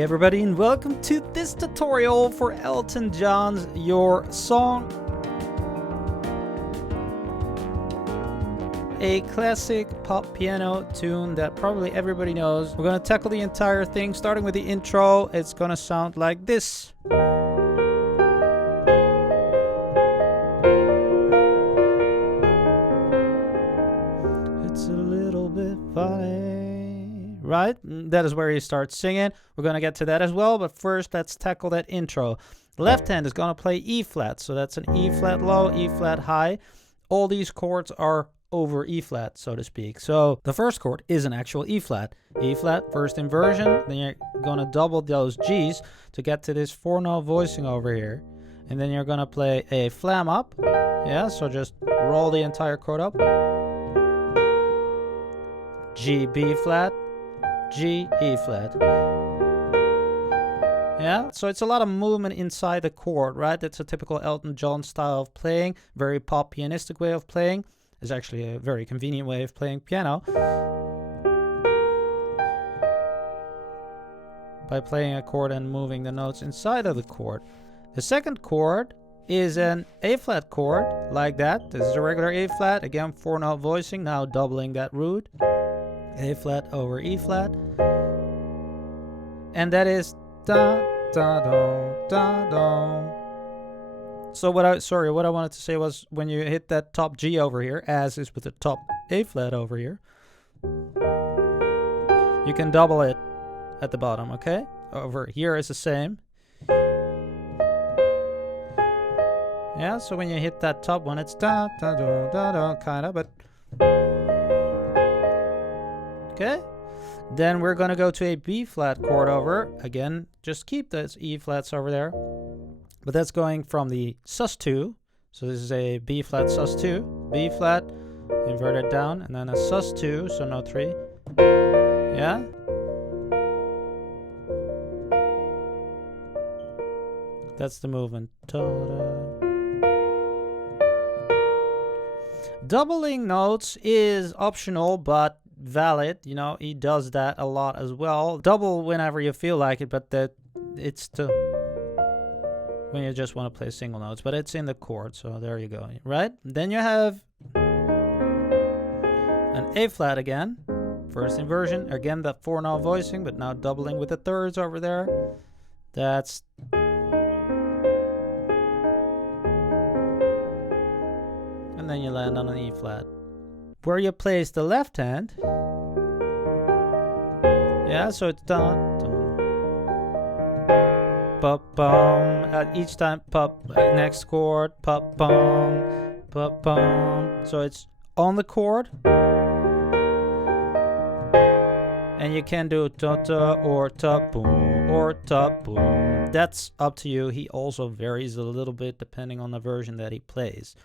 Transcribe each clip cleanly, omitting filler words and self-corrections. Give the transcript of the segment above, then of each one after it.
Hey everybody, and welcome to this tutorial for Elton John's Your Song. A classic pop piano tune that probably everybody knows. We're going to tackle the entire thing, starting with the intro. It's going to sound like this. It's a little bit funny, right? That is where he starts singing. We're going to get to that as well, but first let's tackle that intro. The left hand is going to play E flat, so that's an E flat low, E flat high. All these chords are over E flat, so to speak. So the first chord is an actual E flat. E flat, first inversion, then you're going to double those G's to get to this 4-note voicing over here. And then you're going to play a flam up. Yeah, so just roll the entire chord up. G, B flat, G, E flat. Yeah, so it's a lot of movement inside the chord, right? That's a typical Elton John style of playing, very pop pianistic way of playing. It's actually a very convenient way of playing piano. By playing a chord and moving the notes inside of the chord. The second chord is an A flat chord, like that. This is a regular A flat, again 4-note voicing, now doubling that root. A flat over E flat. And that is da da do da do. So what I wanted to say was, when you hit that top G over here, as is with the top A flat over here, you can double it at the bottom, okay? Over here is the same. Yeah, so when you hit that top one, it's da da do da do, kind of, but okay. Then we're gonna go to a B flat chord over. Again, just keep those E flats over there. But that's going from the sus2. So this is a B flat sus2. B flat, inverted down, and then a sus2, so note 3. Yeah? That's the movement. Ta-da. Doubling notes is optional, but valid. You know, he does that a lot as well. Double whenever you feel like it, but it's to when you just want to play single notes, but it's in the chord, so there you go, right? Then you have an A flat again, first inversion, again that 4-note voicing, but now doubling with the thirds over there. That's and then you land on an E flat. Where you place the left hand, yeah, so it's dun, dun, pop, bum. Each time, pop, next chord, pop, bum, pop, bum. So it's on the chord, and you can do ta-ta or ta-boom or ta-boom. That's up to you. He also varies a little bit depending on the version that he plays.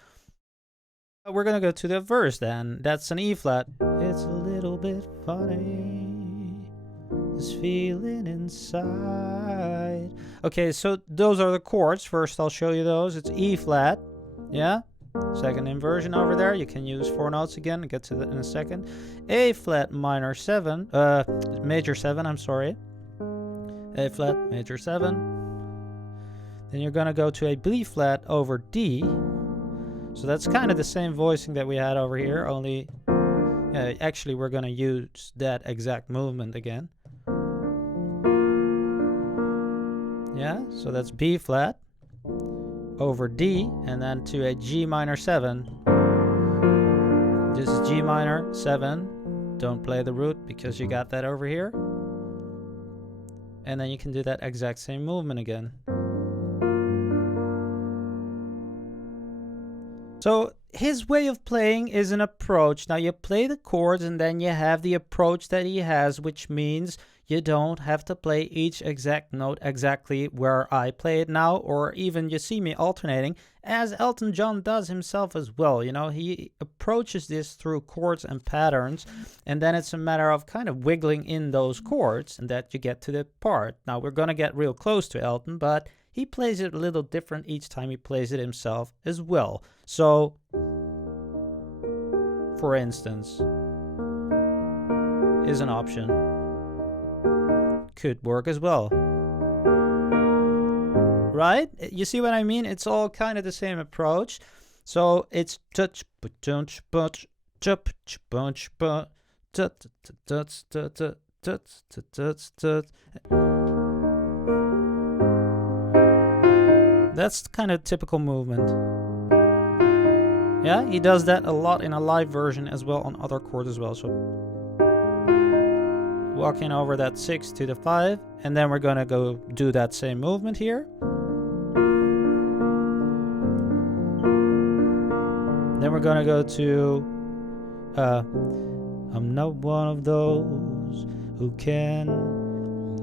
We're gonna go to the verse then. That's an E flat. It's a little bit funny, this feeling inside. Okay, so those are the chords. First I'll show you those. It's E flat, yeah. Second inversion over there. You can use 4 notes again. I'll get to that in a second. A flat minor 7, major 7, I'm sorry. A flat major 7. Then you're gonna go to a B flat over D. So that's kind of the same voicing that we had over here, only actually we're gonna use that exact movement again. Yeah, so that's B flat over D, and then to a G minor 7. This is G minor 7. Don't play the root because you got that over here. And then you can do that exact same movement again. So his way of playing is an approach. Now you play the chords and then you have the approach that he has, which means you don't have to play each exact note exactly where I play it now, or even you see me alternating, as Elton John does himself as well. You know, he approaches this through chords and patterns, and then it's a matter of kind of wiggling in those chords and that you get to the part. Now we're going to get real close to Elton, but he plays it a little different each time he plays it himself as well. So, for instance, is an option. Could work as well. right? You see what I mean? It's all kind of the same approach. So it's touch, punch, punch, chup, punch, punch, tut, tut, tut, tut, tut, tut, tut. That's kind of typical movement. Yeah, he does that a lot in a live version as well on other chords as well. So walking over that 6 to the 5, and then we're gonna go do that same movement here. Then we're gonna go to I'm not one of those who can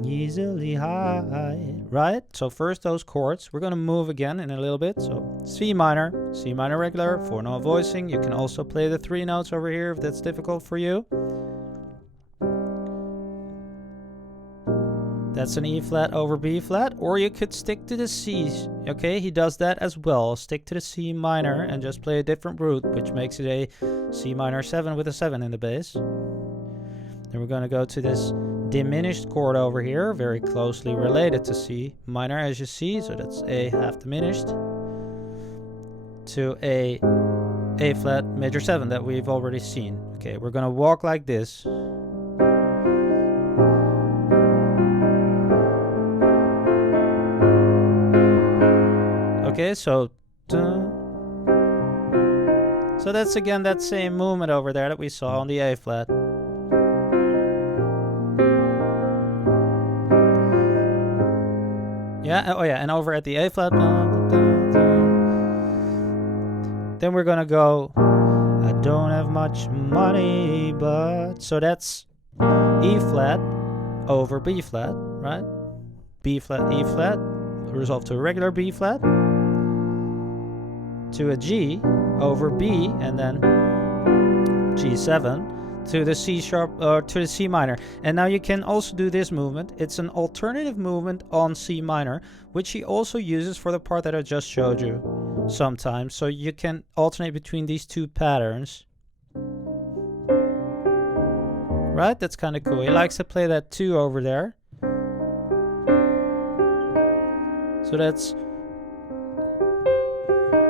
easily hide, right? So first those chords, we're gonna move again in a little bit. So C minor regular, 4-note voicing. You can also play the 3 notes over here if that's difficult for you. That's an E flat over B flat, or you could stick to the C's. Okay, he does that as well. Stick to the C minor and just play a different root, which makes it a C minor 7 with a 7 in the bass. Then we're going to go to this diminished chord over here, very closely related to C minor, as you see. So that's A half diminished to a flat major 7 that we've already seen. Okay, we're going to walk like this. Okay, so that's again that same movement over there that we saw on the A flat. Yeah, oh yeah, and over at the A flat. Then we're gonna go, I don't have much money, but... So that's E flat over B flat, right? B flat, E flat, resolved to a regular B flat, to a G over B, and then G7 to the C sharp, or to the C minor. And now you can also do this movement. It's an alternative movement on C minor, which he also uses for the part that I just showed you sometimes. So you can alternate between these two patterns. Right? That's kind of cool. He likes to play that 2 over there. So that's...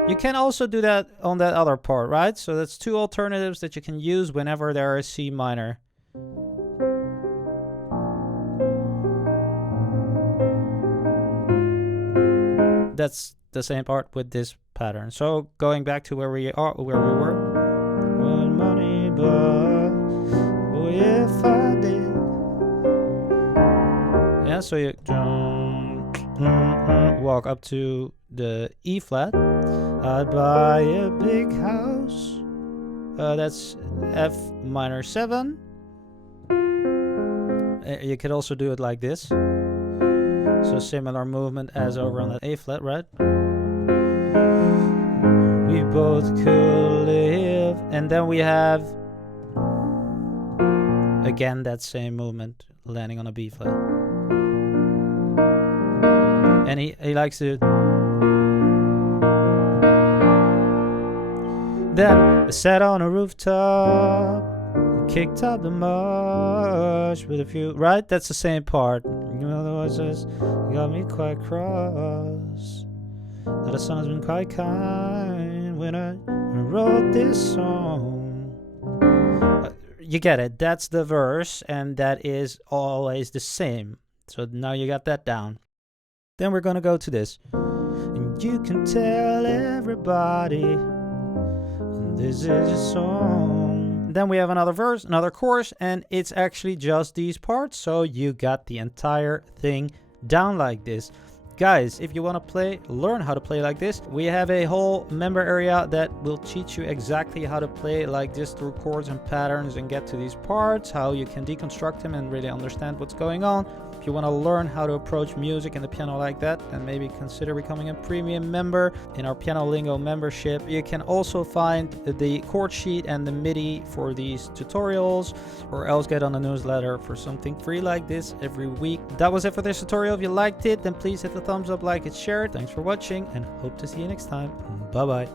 You can also do that on that other part, right? So that's 2 alternatives that you can use whenever there is C minor. That's the same part with this pattern. So going back to where we were. One money, but oh, if I did. Yeah, so you walk up to the E flat. I'd buy a big house. That's F minor 7. You could also do it like this. So similar movement as over on that A flat, right? We both could live. And then we have again that same movement landing on a B flat. And he likes to... Then I sat on a rooftop, kicked up the marsh with a few... Right? That's the same part. You know, the voices got me quite cross. Now the sun has been quite kind when I wrote this song. You get it. That's the verse, and that is always the same. So now you got that down. Then we're gonna go to this. And you can tell everybody this is a song. Then we have another verse, another chorus, and it's actually just these parts. So you got the entire thing down like this. Guys, if you want to learn how to play like this, we have a whole member area that will teach you exactly how to play like this through chords and patterns and get to these parts, how you can deconstruct them and really understand what's going on. If you want to learn how to approach music and the piano like that, then maybe consider becoming a premium member in our Piano Lingo membership. You can also find the chord sheet and the MIDI for these tutorials, or else get on the newsletter for something free like this every week. That was it for this tutorial. If you liked it, then please hit the thumbs up, like it, share it. Thanks for watching, and hope to see you next time. Bye bye.